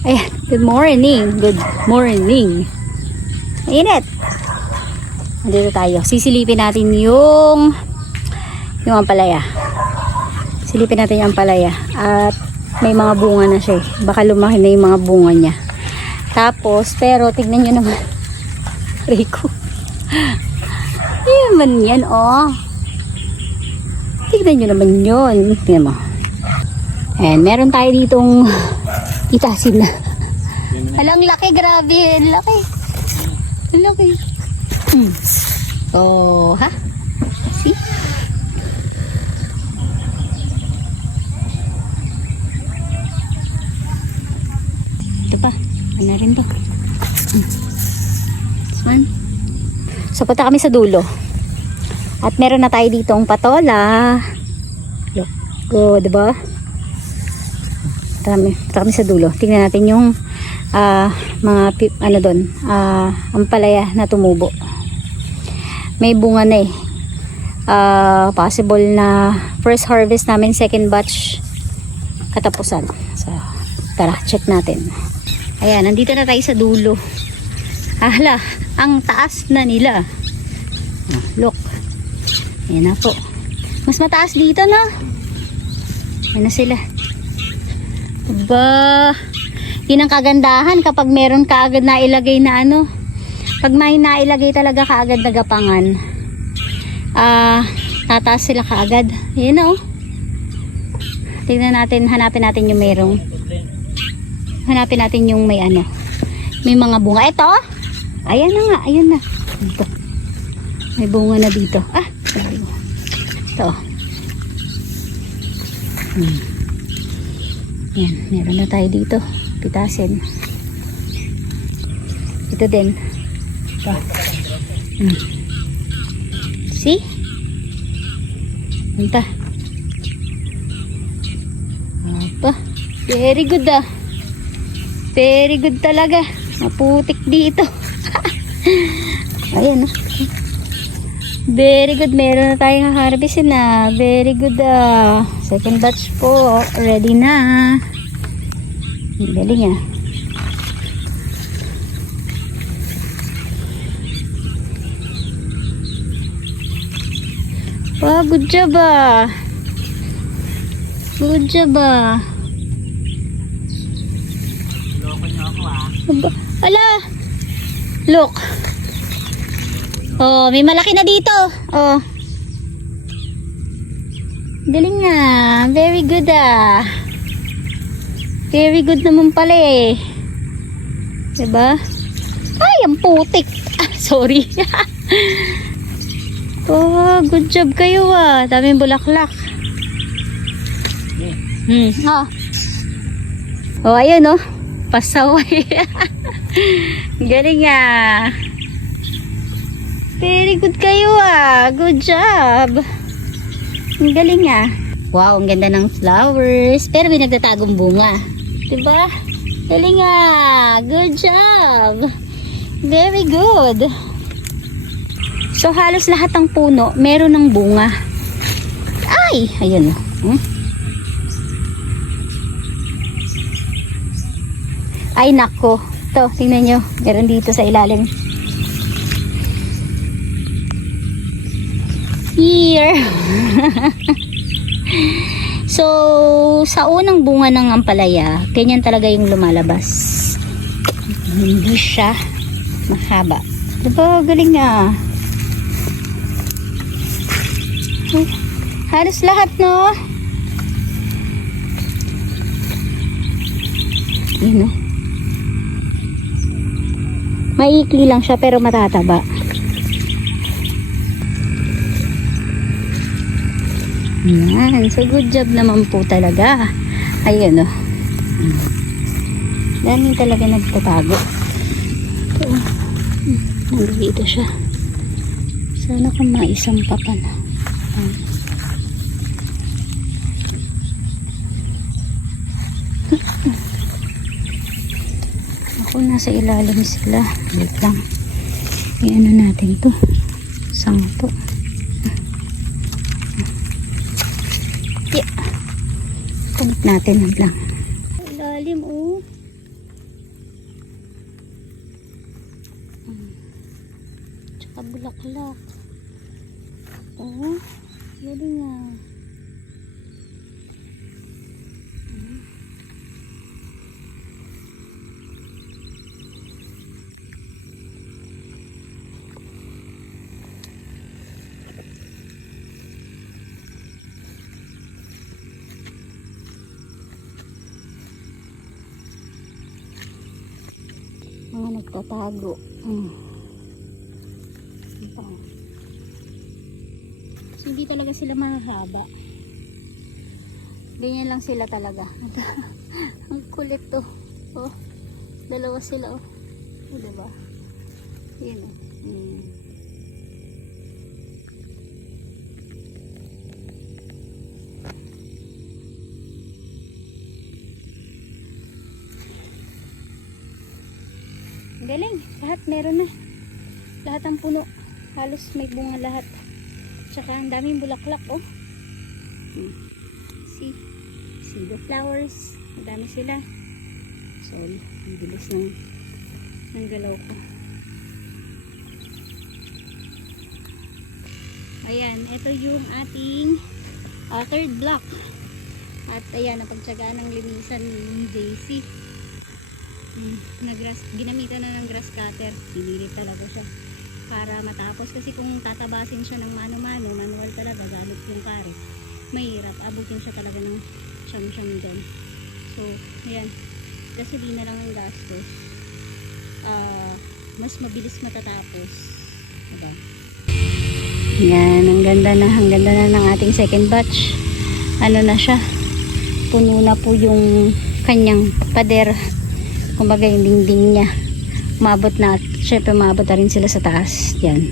Ayan, good morning. Good morning. Mainit. Nandito tayo. Sisilipin natin yung ampalaya. Silipin natin yung ampalaya. At may mga bunga na siya. Baka lumaki na yung mga bunga niya. Tapos, pero tignan nyo naman. Rico. Ayan man yan, oh. Tignan nyo naman yun. Tignan mo. Ayan, meron tayo ditong itasin na. Alang laki, grabe. Ang laki. Ang laki. Oh, ha? See? Ito pa. Ano rin to? This one. So, punta kami sa dulo. At meron na tayo ditong patola. Look. Go, diba? Punta kami sa dulo. Tingnan natin yung mga ampalaya na tumubo. May bunga na eh. Possible na first harvest namin, second batch katapusan. So, tara, check natin. Ayan, nandito na tayo sa dulo. Hala, ang taas na nila. Look. Ayan na po. Mas mataas dito, no? Ayan na sila. Aba, yun ang kagandahan kapag meron ka agad na ilagay na ano. Pag may nailagay talaga kaagad na gapangan, tataas sila kaagad. Ayan na, oh. Tignan natin, hanapin natin yung merong. Hanapin natin yung may ano. May mga bunga. Ito, ayan na nga, ayan na. Ito. May bunga na dito. Ito. Yan, meron na tayo dito. Pitasin. Ito din. Ito. See? Ito. Ito. Very good ah. Very good talaga. Maputik dito. Ayan ah. Very good. Meron na tayong harvestin na. Very good ah. Second batch po. Ready na. Galing ah. Wow, good job ah. Good job ah. Loko niyo ako ah. Ala. Look. Oh, may malaki na dito. Oh. Galing ah. Very good ah. Very good naman pala eh. Diba? Ay, ang putik. Ah, sorry. Oh, good job kayo ah. Daming bulaklak. Oh. Oh, ayun oh. Pasaway. Galing ah. Very good kayo ah. Good job. Ang galing ah. Wow, ang ganda ng flowers. Pero may nagtatagong bunga. Diba? Galing ah. Good job. Very good. So, halos lahat ng puno, meron ng bunga. Ay! Ayun. Ay, nako. Ito, tingnan nyo. Meron dito sa ilalim. Here. So, sa unang bunga ng ampalaya, ganyan talaga yung lumalabas. Hindi siya mahaba. Diba? Galing ah. Halos lahat, no? Yun, no? Maikli lang siya pero matataba. Yan. So, good job naman po talaga. Ayun, no? Dami talaga nagtatago. Ito, nandito siya. Sana kung maisang pa na. Ako nasa ilalim sila. Wait lang. I-ano natin to. Sangto. Yeah. Kunik natin lang. Ilalim oh. bulaklak. Oh, galing nga. Mga nagtatago. Ito. So, hindi talaga sila mahahaba. Ganyan lang sila talaga. Ang kulit to. Oh, dalawa sila oh. Oh, diba? Yun oh. Galing, lahat meron na. Lahat ang puno. Halos may bunga lahat. Tsaka ang daming bulaklak, oh. See the flowers. Ang dami sila. Sorry, ang bilis ng galaw ko. Ayan, ito yung ating third block. At ayan, napagtsagaan ng linisan ni JC. Ginamitan na ng grass cutter. Pinilit talaga siya para matapos, kasi kung tatabasin siya ng mano-mano, manual talaga, gamit yung kare, mahirap, abutin siya talaga ng siyam-siyam dyan. So ayan, gasolina lang ang gastos, mas mabilis matatapos, diba? Yan, ang ganda na ng ating second batch. Ano na siya, puno na po yung kanyang pader. Kumbaga yung dingding niya umabot na, at syempre umabot na rin sila sa taas. Yan,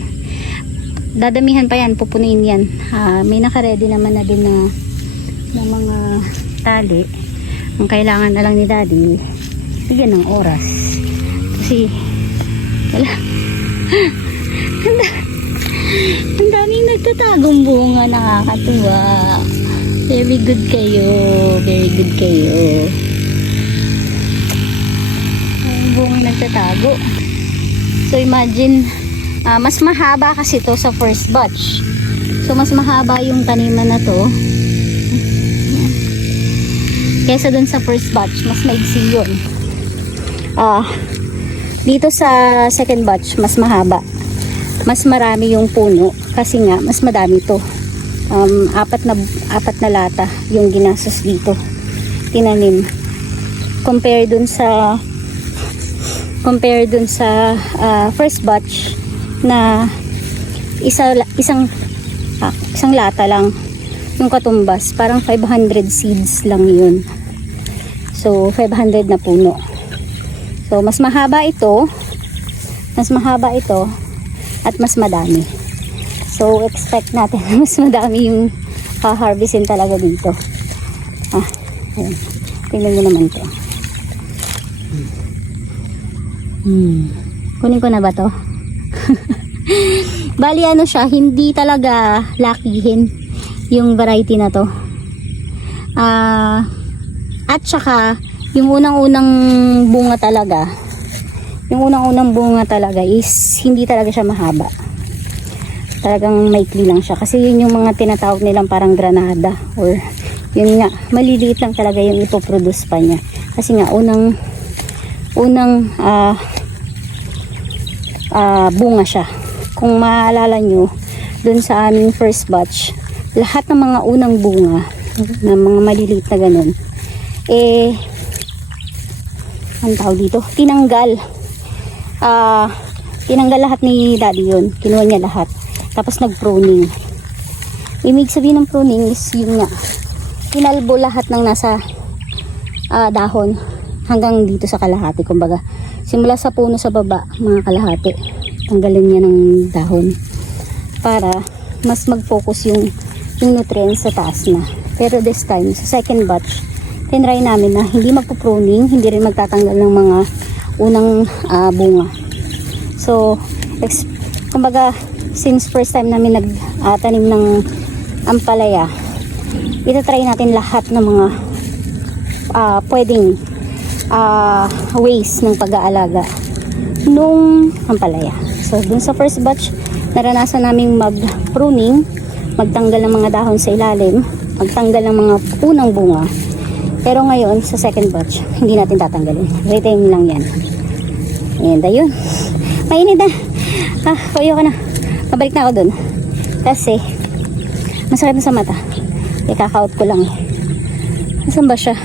dadamihan pa yan, pupunuin yan. May naka-ready naman na din na mga tali. Ang kailangan na lang ni daddy, bigyan ng oras, kasi wala. Ang daming nagtatagong bunga, nakakatuwa. Very good kayo, very good kayo. Bunga nagtatago. So imagine, mas mahaba kasi to sa first batch. So mas mahaba yung taniman na to kesa dun sa first batch, mas maigsi yun. Dito sa second batch, mas mahaba, mas marami yung puno kasi nga mas madami to. Apat na lata yung ginastos dito, tinanim, compare dun sa first batch na isang lata lang yung katumbas, parang 500 seeds lang yun. So 500 na puno. So mas mahaba ito at mas madami. So expect natin mas madami yung harvestin talaga dito. Ayan. Tingnan nyo naman to. Kunin ko na ba to? Bali ano siya, hindi talaga lakihin yung variety na to. At saka yung unang-unang bunga talaga is hindi talaga siya mahaba. Talagang maikli lang siya, kasi yun yung mga tinatawag nilang parang granada, or yun nga, maliliit lang talaga yung ipoproduce pa niya, kasi nga unang bunga siya. Kung maalala nyo dun sa aming first batch, lahat ng mga unang bunga na mga maliliit na ganun, ang tawag dito, tinanggal lahat ni daddy yun. Kinuha niya lahat, tapos nag-pruning. Ibig sabihin ng pruning is yun nga, kinalbo lahat ng nasa dahon hanggang dito sa kalahati. Kumbaga simula sa puno sa baba, mga kalahati, tanggalin niya ng dahon para mas mag-focus yung nutrients sa taas na. Pero this time, sa second batch, tinry namin na hindi magpo-pruning, hindi rin magtatanggal ng mga unang bunga. So kumbaga, since first time namin nagtanim ng ampalaya, itatry natin lahat ng mga pwedeng ways ng pag-aalaga. punong ampalaya. So, dun sa first batch, naranasan naming mag-pruning, magtanggal ng mga dahon sa ilalim, magtanggal ng mga unang bunga. Pero ngayon, sa second batch, hindi natin tatanggalin. Retain lang yan. And ayun. Mainit na. Ayoko na. Mabalik na ako dun. Kasi, masakit na sa mata. Kaka-out ko lang eh. Nasaan ba siya?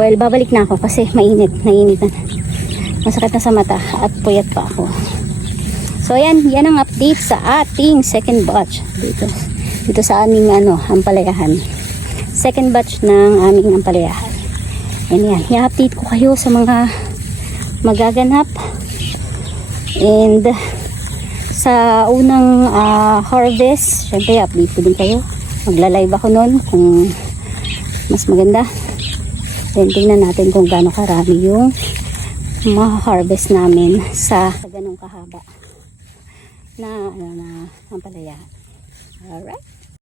Well, babalik na ako kasi mainit. Nainitan. Masakit na sa mata at puyat pa ako. So, yan ang update sa ating second batch. Dito sa aming ampalayahan. Second batch ng aming ampalayahan. And yan, i-update ko kayo sa mga magaganap. And sa unang harvest, syempre update ko din kayo. Magla-live ako nun kung mas maganda. Then tingnan natin kung gaano karami yung ma-harvest namin sa ganong kahaba na ampalayahan. Alright.